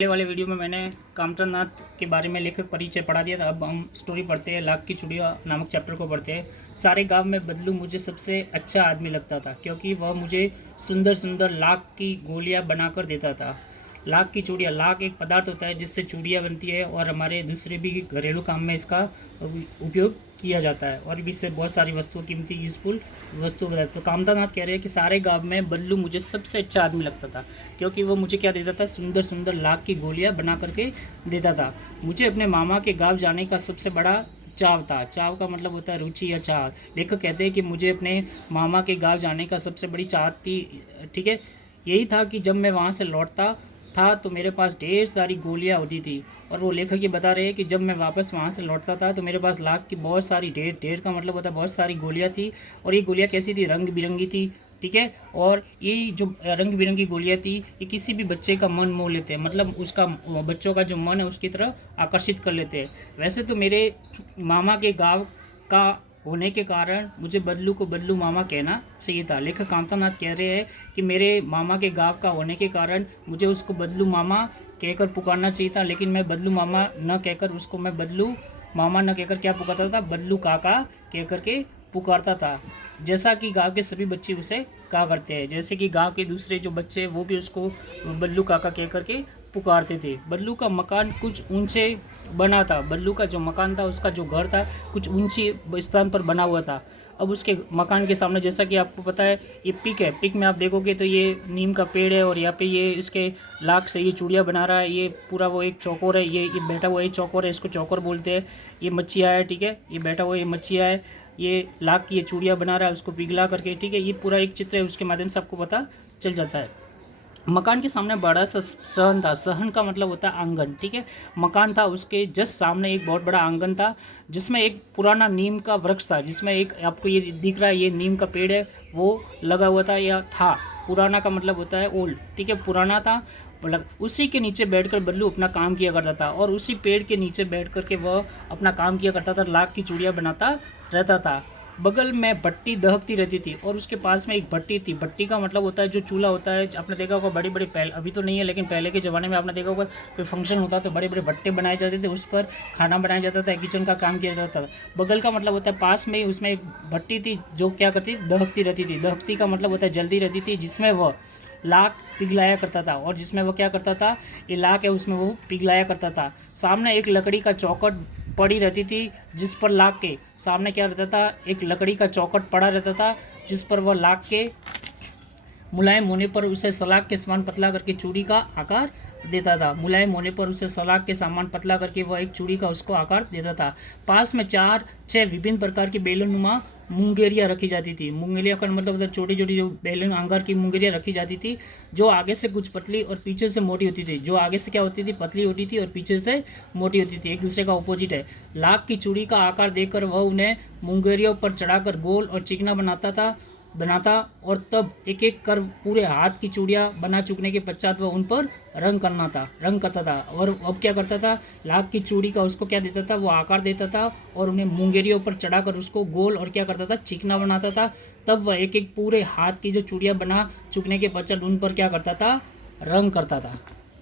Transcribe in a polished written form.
पहले वाले वीडियो में मैंने कामतानाथ के बारे में लेखक परिचय पढ़ा दिया था। अब हम स्टोरी पढ़ते हैं, लाख की चूड़ियाँ नामक चैप्टर को पढ़ते हैं। सारे गांव में बदलू मुझे सबसे अच्छा आदमी लगता था, क्योंकि वह मुझे सुंदर सुंदर लाख की गोलियां बनाकर देता था। लाख की चूड़ियाँ, लाख एक पदार्थ होता है जिससे चूड़ियाँ बनती है और हमारे दूसरे भी घरेलू काम में इसका उपयोग किया जाता है और भी इससे बहुत सारी वस्तुओं, कीमती यूज़फुल वस्तुओं का। तो कामतानाथ कह रहे हैं कि सारे गांव में बल्लू मुझे सबसे अच्छा आदमी लगता था, क्योंकि वो मुझे क्या देता था, सुंदर सुंदर लाख की गोलियां बना करके देता था। मुझे अपने मामा के गांव जाने का सबसे बड़ा चाव था। चाव का मतलब होता है रुचि या चाह। लेखक कहते हैं कि मुझे अपने मामा के गांव जाने का सबसे बड़ी चाहत थी, ठीक है, यही था कि जब मैं वहाँ से लौटता था तो मेरे पास ढेर सारी गोलियाँ होती थी। और वो लेखक ये बता रहे हैं कि जब मैं वापस वहाँ से लौटता था तो मेरे पास लाख की बहुत सारी, ढेर ढेर का मतलब होता है बहुत सारी गोलियाँ थी। और ये गोलियाँ कैसी थी, रंग बिरंगी थी, ठीक है। और ये जो रंग बिरंगी गोलियाँ थी ये किसी भी बच्चे का मन मोह लेते हैं, मतलब उसका, बच्चों का जो मन है उसकी तरह आकर्षित कर लेते हैं। वैसे तो मेरे मामा के गाँव का होने के कारण मुझे बल्लू को बल्लू मामा कहना चाहिए था। लेखक कामतानाथ कह रहे हैं कि मेरे मामा के गाँव का होने के कारण मुझे उसको बल्लू मामा कहकर पुकारना चाहिए था, लेकिन मैं बल्लू मामा न कहकर उसको, मैं बल्लू मामा न कहकर क्या पुकारता था, बल्लू काका कहकर के पुकारता था। जैसा कि गांव के सभी बच्चे उसे कहा करते हैं, जैसे कि गांव के दूसरे जो बच्चे वो भी उसको बल्लू काका कहकर के पुकारते थे। बल्लू का मकान कुछ ऊंचे बना था। बल्लू का जो मकान था, उसका जो घर था, कुछ ऊंची स्थान पर बना हुआ था। अब उसके मकान के सामने, जैसा कि आपको पता है, ये पिक है। पिक में आप देखोगे तो ये नीम का पेड़ है और यहाँ पे ये इसके लाख से ये चूड़ियाँ बना रहा है। ये पूरा वो एक चौकोर है, ये बैठा हुआ एक चौकोर है, इसको चौकोर बोलते हैं। ये मच्छिया है, ठीक है, ये बैठा हुआ ये मच्छिया है, ये लाख की ये चूड़ियाँ बना रहा है उसको पिघला करके, ठीक है। ये पूरा एक चित्र है, उसके माध्यम से आपको पता चल जाता है। मकान के सामने बड़ा सा सहन था। सहन का मतलब होता है आंगन, ठीक है। मकान था, उसके जस्ट सामने एक बहुत बड़ा आंगन था, जिसमें एक पुराना नीम का वृक्ष था, जिसमें एक, आपको ये दिख रहा है, ये नीम का पेड़ है, वो लगा हुआ था या था। पुराना का मतलब होता है ओल्ड, ठीक है, पुराना था। मतलब उसी के नीचे बैठकर बल्लू अपना काम किया करता था और उसी पेड़ के नीचे बैठ कर के वह अपना काम किया करता था, लाख की चूड़ियाँ बनाता रहता था। बगल में भट्टी दहकती रहती थी और उसके पास में एक भट्टी थी। भट्टी का मतलब होता है जो चूल्हा होता है, आपने देखा होगा बड़ी बड़ी, पहले अभी तो नहीं है लेकिन पहले के ज़माने में आपने देखा होगा, कोई फंक्शन होता तो बड़े बड़े भट्टे बनाए जाते थे, उस पर खाना बनाया जाता था, किचन का काम किया जाता था। बगल का मतलब होता है पास में ही उसमें एक भट्टी थी जो क्या करती, दहकती रहती थी। दहकती का मतलब होता है जल्दी रहती थी, जिसमें वह लाख पिघलाया करता था और जिसमें वो क्या करता था, ये लाख है उसमें वो पिघलाया करता था। सामने एक लकड़ी का चौखट पड़ी रहती थी, जिस पर लाख के सामने क्या रहता था, एक लकड़ी का चौखट पड़ा रहता था, जिस पर वह लाख के मुलायम होने पर उसे सलाख के समान पतला करके चूड़ी का आकार देता था। मुलायम होने पर उसे सलाख के समान पतला करके वह एक चूड़ी का उसको आकार देता था। पास में 4-6 विभिन्न प्रकार की बेलनुमा मुंगेरियाँ रखी जाती थी। मुंगेरिया का मतलब होता है छोटी छोटी जो बेलन आंगर की मुंगेरियाँ रखी जाती थी, जो आगे से कुछ पतली और पीछे से मोटी होती थी। जो आगे से क्या होती थी, पतली होती थी और पीछे से मोटी होती थी, एक दूसरे का अपोजिट है। लाख की चूड़ी का आकार देकर वह उन्हें मुंगेरियों पर चढ़ाकर गोल और चिकना बनाता और तब एक एक कर पूरे हाथ की चूड़ियाँ बना चुकने के पश्चात वह उन पर रंग करता था। और अब क्या करता था, लाख की चूड़ी का उसको क्या देता था, वो आकार देता था और उन्हें मुंगेरियों पर चढ़ाकर उसको गोल और क्या करता था, चिकना बनाता था। तब वह एक एक पूरे हाथ की जो चूड़ियाँ बना चुकने के पश्चात उन पर क्या करता था, रंग करता था।